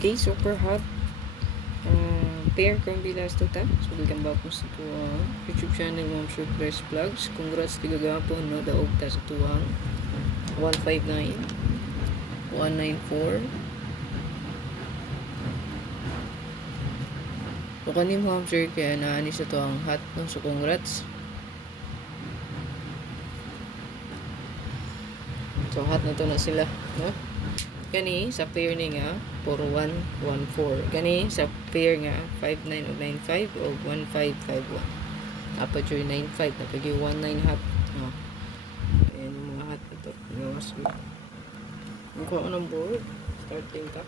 Okay, super hot. Pair kong bilas to ta. So, welcome back mo sa tuwang YouTube channel mo sa Fresh Vlogs. Congrats ti gagapon, no? Daog ta sa tuwang 159 194. So, kanim mo sure kaya naani sa tuwang hot, no? So, congrats. So, hot na to na sila, no? Kani sa pair ni nga 4114. Kani sa pair nga 5995 o 1551. Apat yung 95 na pag 19 hot. Oh. Ayan yung mga hot ito. Gawas ko. Mukha ko ng board. Starting top.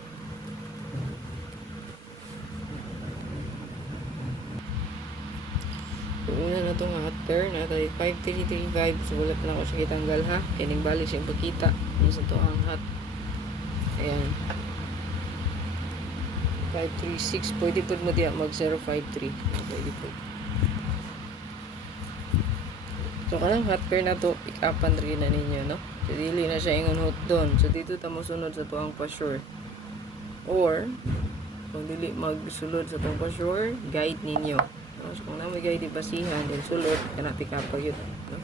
So, una na itong hot pair na tayo 5335. So, wala pa na ako siya kitanggal ha. Kining bali siyang pagkita. Yan sa ito ang hot. Ayan. 536. Pwede po mo diya mag 053. Pwede po. So, kanang hot pair na to, pick-upan rin na ninyo, no? So, dili na siya ingon hot doon. So, dito tamo sunod sa tuang pa-sure. Or, kung dili magsulod sa tuang pa-sure, guide ninyo. No? So, kung na may guide basihan, then sulod, kana pick-up yun. No?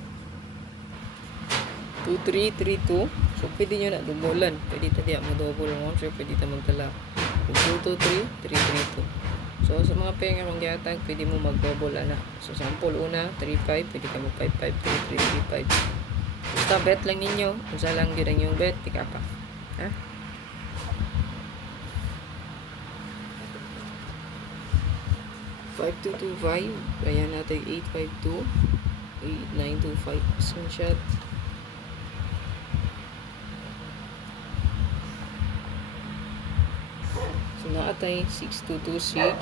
2332. So, pwede nyo na dumulan. Pwede tadi mo double mo. So, pwede ta magtala. 223, 332. So, sa mga pair nga kung gihatag, pwede mo mag-double ana. So, sample una, 35. Pwede ka mo 55, 33, 35. Basta bet lang ninyo. Kung saan lang yun ang yung bet, tika pa. Ha? $5225. Ayan natin 852. 8925. Screenshot. So, naatay 6226.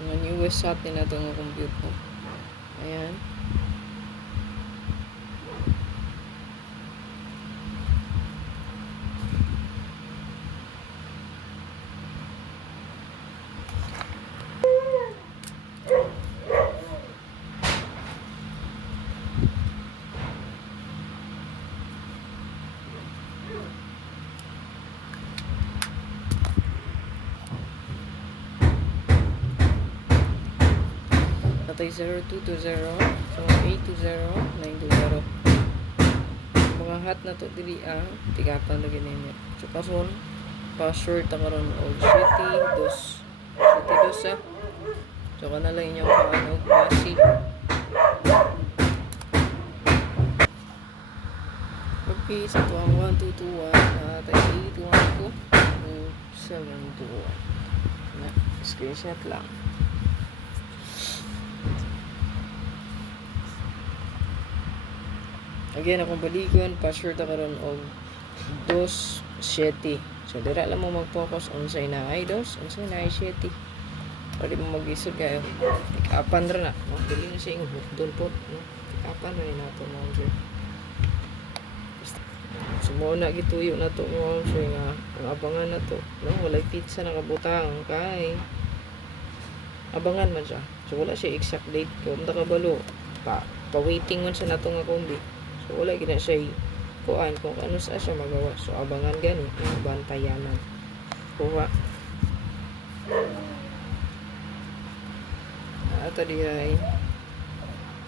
Mga newest shot din natin ang compute mo. Ayan. Natay 0220. So, 820, 920. Mga hot na to dili ang tigapan lagi ninyo. So, kason pa-short ang karon og city dos ah. So, kana lang inyong paano basi. Okay, sa tuwang 1221 natay 812 ko 721 na screenshot lang. Again, akong balikon, pa-sure ta karon og 2.7. So, dira lang mo mag-focus unsay na ay 2, unsay na ay 7. Pwede mo mag-isod kayo. Ikapan ra na. No? Dili na siya yung doon po. No? Ikapan ra na ito mo sir. So, muna gituyo na ito mo sir nga. Ang abangan na to. No? Walay pizza na kabutang. Kay abangan man siya. So, wala siya exact date. Kung nakabalo, pa-waiting man siya na ito nga kombi. So, wala gina siya kuan kung ano sa siya magawa. So, abangan gani. Bantayanan. Kuha. Ata di ay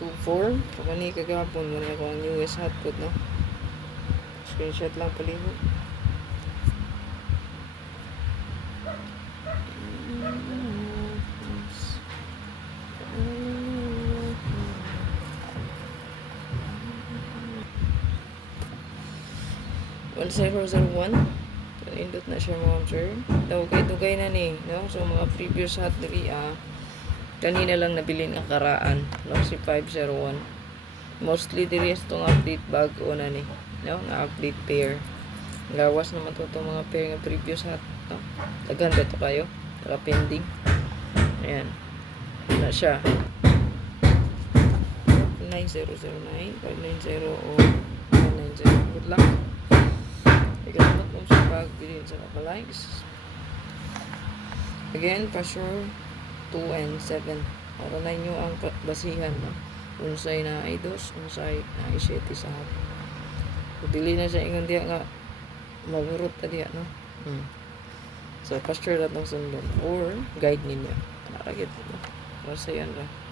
24. So, kani kagapon. Muna ako ang US hotpot, no? Screenshot lang paliho. Well, 001. So, indot na siya mga sir. Dugay na ni. No? So, mga previous hot diri kanina lang nabilin ang karaan. No? Si 501. Mostly diri itong update bago na ni. No? Nga update pair. Gawas naman to mga pair nga previous hot. No? Daghan ba ito kayo? Naka-pending. Ayan. Na siya. 9009 590 o 190. Good luck. Salamat po sa pag-bilhin sa likes. Again, pa-sure 2 and 7. Para na nyo ang basihan. No? Unsay na ay 2, unsay na ay 7 sa hap. So, dili na siya ingon diya nga magurot ta diya, no? So, pasture na itong sundon. Or, guide ninyo. Naragit mo. Para sa yan ra.